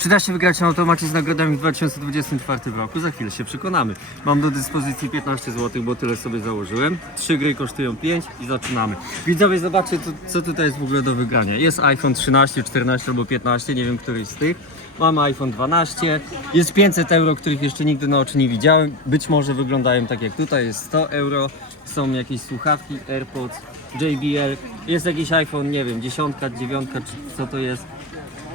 Czy da się wygrać na automacie z nagrodami w 2024 roku? Za chwilę się przekonamy. Mam do dyspozycji 15 zł, bo tyle sobie założyłem. Trzy gry kosztują 5 i zaczynamy. Widzowie, zobaczcie, co, tutaj jest w ogóle do wygrania. Jest iPhone 13, 14 albo 15, nie wiem któryś z tych. Mamy iPhone 12, jest 500 euro, których jeszcze nigdy na oczy nie widziałem. Być może wyglądają tak jak tutaj, jest 100 euro. Są jakieś słuchawki, AirPods, JBL, jest jakiś iPhone, nie wiem, 10, 9, czy co to jest.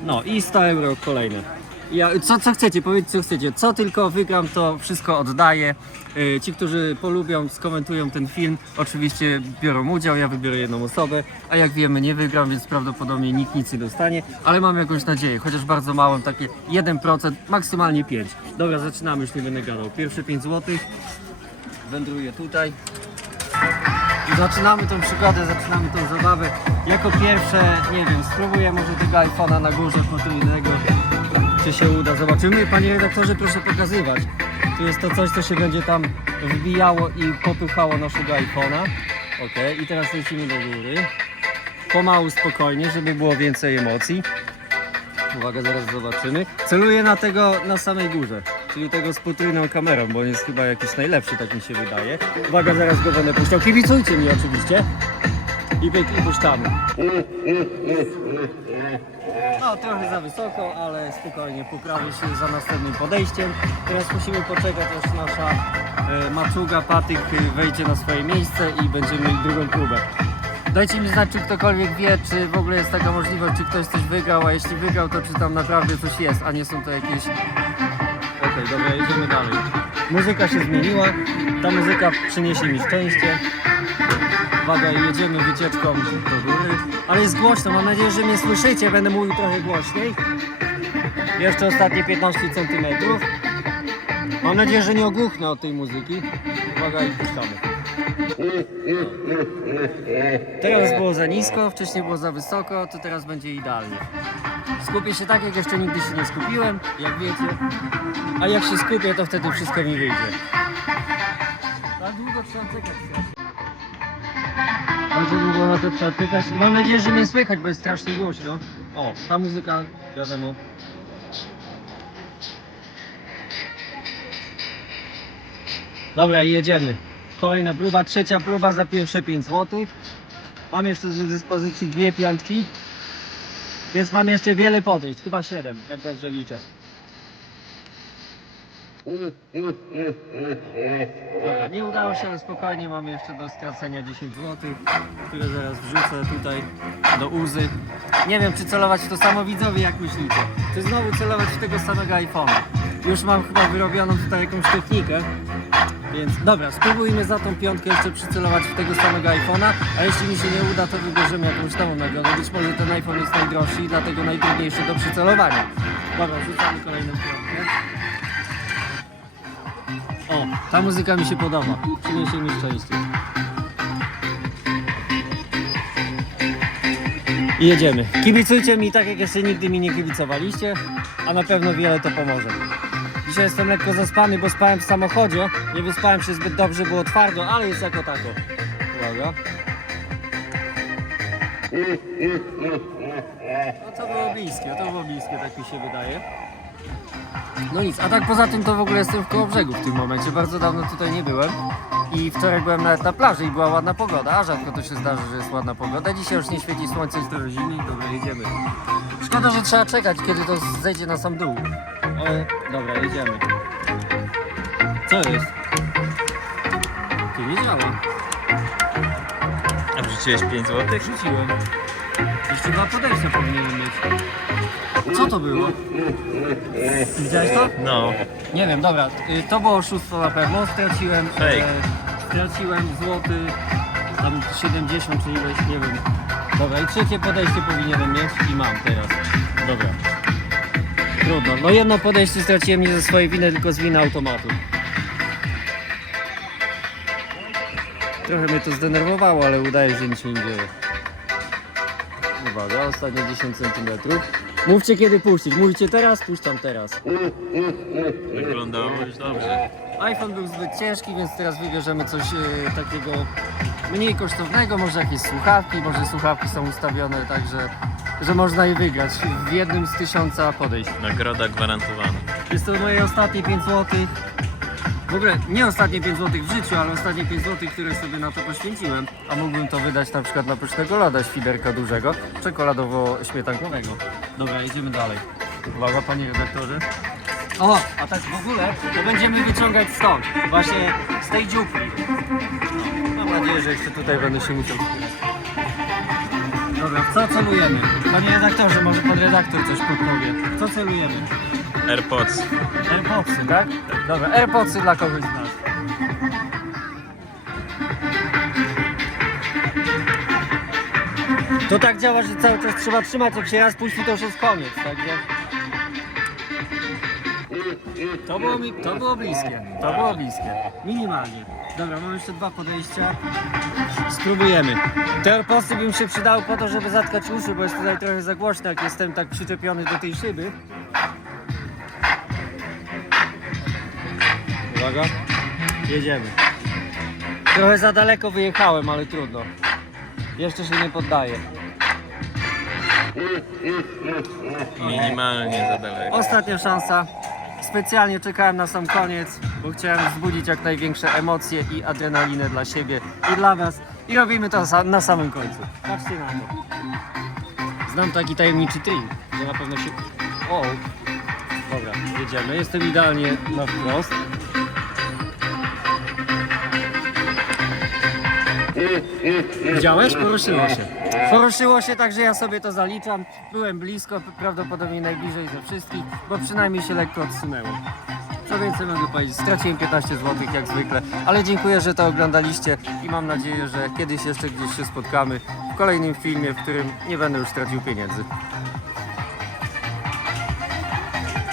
No i 100 euro kolejne. Ja, co, co chcecie, powiedzcie co chcecie. Co tylko wygram, to wszystko oddaję. Yy, Ci, którzy polubią, skomentują ten film, oczywiście biorą udział, ja wybiorę jedną osobę, a jak wiemy nie wygram, więc prawdopodobnie nikt nic nie dostanie, ale mam jakąś nadzieję, chociaż bardzo małą, takie 1%, maksymalnie 5. Dobra, zaczynamy, już nie będę gadał. Pierwsze 5 zł, wędruję tutaj. Zaczynamy tą przygodę, zaczynamy tą zabawę. Jako pierwsze, nie wiem, spróbuję może tego iPhone'a na górze potrójnego, czy się uda. Zobaczymy. Panie redaktorze, proszę pokazywać. Tu jest to coś, co się będzie tam wbijało i popychało naszego iPhone'a. Ok, i teraz lecimy do góry. Pomału, spokojnie, żeby było więcej emocji. Uwaga, zaraz zobaczymy. Celuję na tego na samej górze, czyli tego z potrójną kamerą, bo on jest chyba jakiś najlepszy, tak mi się wydaje. Uwaga, zaraz go będę puszczał. Kibicujcie mi oczywiście. I pyk, i puszczamy. No, trochę za wysoko, ale spokojnie, poprawię się za następnym podejściem. Teraz musimy poczekać, aż nasza e, maczuga, patyk e, wejdzie na swoje miejsce i będziemy mieli drugą próbę. Dajcie mi znać, czy ktokolwiek wie, czy w ogóle jest taka możliwość, czy ktoś coś wygrał, a jeśli wygrał, to czy tam naprawdę coś jest, a nie są to jakieś... Okej, dobra, dalej. Muzyka się zmieniła, ta muzyka przyniesie mi szczęście. Uwaga, jedziemy wycieczką do góry, ale jest głośno, mam nadzieję, że mnie słyszycie, będę mówił trochę głośniej. Jeszcze ostatnie 15 cm. Mam nadzieję, że nie ogłuchnę od tej muzyki. Uwaga i puszczamy. Teraz było za nisko, wcześniej było za wysoko, to teraz będzie idealnie. Skupię się tak, jak jeszcze nigdy się nie skupiłem, jak wiecie. A jak się skupię, to wtedy wszystko mi wyjdzie. Tak długo trzeba czekać. Bardzo długo na to trzeba czekać. Mam nadzieję, że mnie słychać, bo jest strasznie głośno. O, ta muzyka, wiadomo. Dobra, jedziemy. Kolejna próba, trzecia próba za pierwsze 5 zł. Mam jeszcze do dyspozycji dwie piątki. Więc mam jeszcze wiele podejść, chyba 7, jak dobrze liczę. Dobra, nie udało się, ale spokojnie mam jeszcze do stracenia 10 zł, które zaraz wrzucę tutaj do uzy. Nie wiem, czy celować w to samo widzowie, jak myślicie. Czy znowu celować w tego samego iPhone'a. Już mam chyba wyrobioną tutaj jakąś technikę. Więc dobra, spróbujmy za tą piątkę jeszcze przycelować w tego samego iPhone'a, a jeśli mi się nie uda, to wybierzemy jakąś nową nagrodę. Być może ten iPhone jest najdroższy i dlatego najtrudniejszy do przycelowania. Dobra, rzucamy kolejną piątkę. O, ta muzyka mi się podoba. Przyniesie mi szczęście. I jedziemy. Kibicujcie mi tak, jak jeszcze nigdy mi nie kibicowaliście, a na pewno wiele to pomoże. Dzisiaj jestem lekko zaspany, bo spałem w samochodzie. Nie wyspałem się zbyt dobrze, było twardo, ale jest jako tako. Uwaga. No to było bliskie, to było bliskie, tak mi się wydaje. No nic, a tak poza tym to w ogóle jestem w koło brzegu w tym momencie. Bardzo dawno tutaj nie byłem. I wczoraj byłem nawet na plaży i była ładna pogoda, a rzadko to się zdarzy, że jest ładna pogoda. Dzisiaj już nie świeci słońce, jest trochę zimniej, dobra, jedziemy. Szkoda, że trzeba czekać, kiedy to zejdzie na sam dół. Ale dobra, jedziemy. Co jest? Tu nie działa. A wrzuciłeś 5 zł? Rzuciłem. Jeszcze dwa podejścia powinienem mieć. Co to było? Widziałeś to? No. Nie wiem, dobra. y, To było oszustwo na pewno. Straciłem. Fake. E, straciłem złoty tam 70 czy ileś, nie wiem. Dobra, i trzecie podejście powinienem mieć i mam teraz. Dobra. Trudno. No jedno podejście straciłem nie ze swojej winy, tylko z winy automatu. Trochę mnie to zdenerwowało, ale udaje że nic się nie dzieje. Uwaga, ostatnie 10 cm. Mówcie kiedy puścić. Mówicie teraz, puszczam teraz. Wyglądało już dobrze. iPhone był zbyt ciężki, więc teraz wybierzemy coś e, takiego mniej kosztownego, może jakieś słuchawki, może słuchawki są ustawione tak, że, że można je wygrać w jednym z tysiąca podejść. Nagroda gwarantowana. Jest to moje ostatnie 5 zł. W ogóle nie ostatnie 5 zł w życiu, ale ostatnie 5 zł, które sobie na to poświęciłem. A mógłbym to wydać na przykład na pysznego loda świderka dużego, czekoladowo-śmietankowego. Dobra, idziemy dalej. Uwaga, panie redaktorze. O, a tak w ogóle to będziemy wyciągać stąd, właśnie z tej dziupli. No, mam nadzieję, że jeszcze tutaj będę się musiał. Dobra, w co celujemy? Panie redaktorze, może pan redaktor coś podpowie. W co celujemy? AirPods. AirPodsy, tak? Dobra, AirPodsy dla kogoś z nas. To tak działa, że cały czas trzeba trzymać, jak się raz puści, to już jest koniec, także... To było, mi, to było bliskie, to było bliskie, minimalnie. Dobra, mam jeszcze dwa podejścia. Spróbujemy. Te AirPodsy by mi się przydały po to, żeby zatkać uszy, bo jest tutaj trochę za głośno, jak jestem tak przyczepiony do tej szyby. Uwaga. Jedziemy. Trochę za daleko wyjechałem, ale trudno. Jeszcze się nie poddaję. Minimalnie za daleko. Ostatnia szansa. Specjalnie czekałem na sam koniec, bo chciałem wzbudzić jak największe emocje i adrenalinę dla siebie i dla was. I robimy to na samym końcu. Patrzcie na to. Znam taki tajemniczy trik, że na pewno się... O! Dobra, jedziemy. Jestem idealnie na wprost. Widziałeś? Poruszyło się. Poruszyło się, także ja sobie to zaliczam. Byłem blisko, prawdopodobnie najbliżej ze wszystkich, bo przynajmniej się lekko odsunęło. Co więcej mogę powiedzieć, straciłem 15 zł jak zwykle, ale dziękuję, że to oglądaliście i mam nadzieję, że kiedyś jeszcze gdzieś się spotkamy w kolejnym filmie, w którym nie będę już tracił pieniędzy.